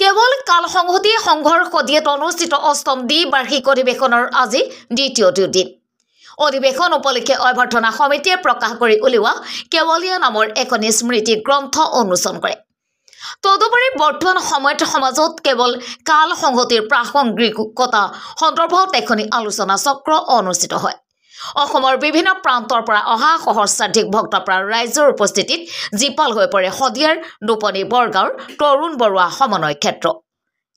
কেৱল কাল সংহতি সংঘৰ সদিয়েত অনুষ্ঠিত অষ্টম দ্বিবাৰ্ষিক অধিৱেশনৰ আজি দ্বিতীয়টো দিন। অধিৱেশন উপলক্ষে অভ্যৰ্থনা সমিতিয়ে প্ৰকাশ কৰি উলিওৱা কেৱলীয়া নামৰ এখনি স্মৃতি গ্ৰন্থ উন্মোচন কৰে। তদুপৰি বৰ্তমান সময়ত সমাজত কেৱল কাল সংহতিৰ প্ৰাসংগিকতা সন্দৰ্ভত এখনি আলোচনা চক্ৰ অনুষ্ঠিত হয়। অসমৰ বিভিন্ন প্ৰান্তৰ পৰা অহা সহস্ৰাধিক ভক্তপ্ৰাণ ৰাইজৰ উপস্থিতিত জীপাল হৈ পৰে শদিয়াৰ দুপনি বৰগাঁৱৰ তৰুণ বৰুৱা সমন্বয় ক্ষেত্ৰ।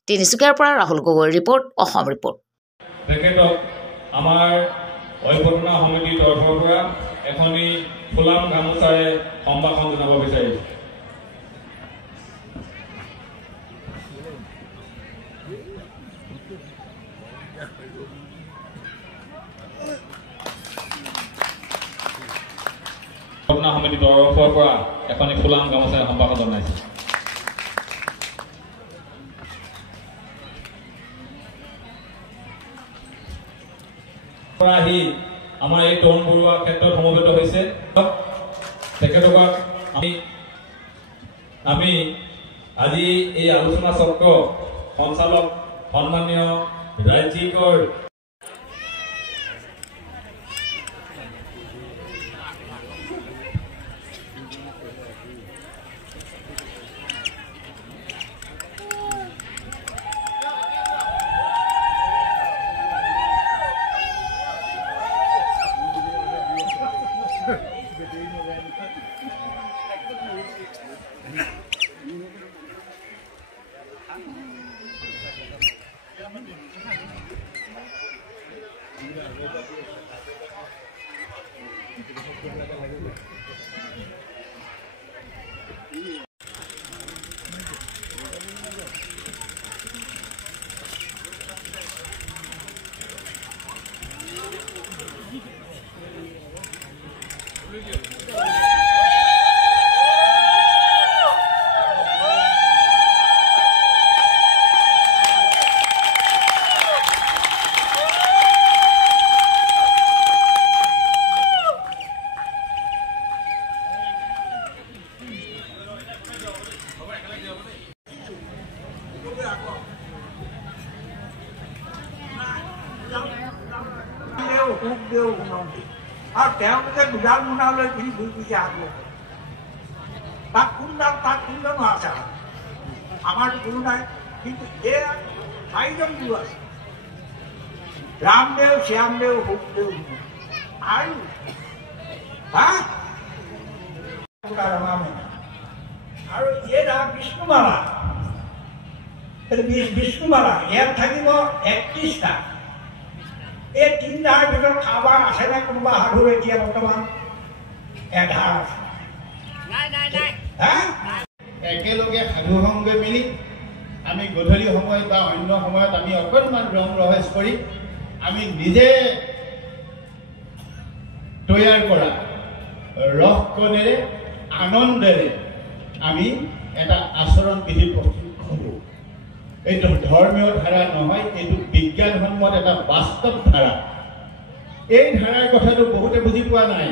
তিনিচুকীয়াৰ পৰা ৰাহুল গগৈৰ ৰিপৰ্ট, অসম ৰিপৰ্ট। তেখেতক আমাৰ অভ্যৰ্থনা সমিতিৰ তৰফৰ পৰা এখনি ফুলাম গামোচাৰে সম্ভাষণ জনাব বিচাৰিছোঁ। অভ্যৰ্থনা সমিতিৰ তৰফৰ পৰা এখনি ফুলাম গামোচাৰে সম্ভাষণ জনাইছে। আহি আমাৰ এই তৰুণ বৰুৱা ক্ষেত্ৰত সমবেত হৈছে। তেখেতক আমি আজি এই আলোচনা চক্ৰ সঞ্চালক সন্মানীয় ৰাজ্যিকৰ আৰু তেওঁলোকে দুডাল মোনালৈ ঘূৰি ঘূৰি ঘূৰি আহিব তাত কোনডাল আছে আমাৰতো কোনো নাই, কিন্তু এই চাৰিজন গুৰু আছে, ৰামদেৱ, শ্যামদেৱ, সুখদেৱ আৰু আৰু এয়া বিষ্ণুমালা। বিষ্ণুমালা ইয়াত থাকিব 31টা। এই 3ধাৰ ভিতৰত কাৰোবাৰ আছেনে কোনোবা সাধুৰ এতিয়া বৰ্তমান? এধাৰ আছে। একেলগে সাধু সংগে মিলি আমি গধূলি সময়ত বা অন্য সময়ত আমি অকণমান ৰং ৰহস্য কৰি আমি নিজে তৈয়াৰ কৰা ৰসকণেৰে আনন্দেৰে আমি এটা আচৰণ বিধি প্ৰস্তুত কৰোঁ। এইটো ধৰ্মীয় ধাৰা নহয়, এইটো বিজ্ঞানসন্মত এটা বাস্তৱ ধাৰা। এই ধাৰাৰ কথাটো বহুতে বুজি পোৱা নাই।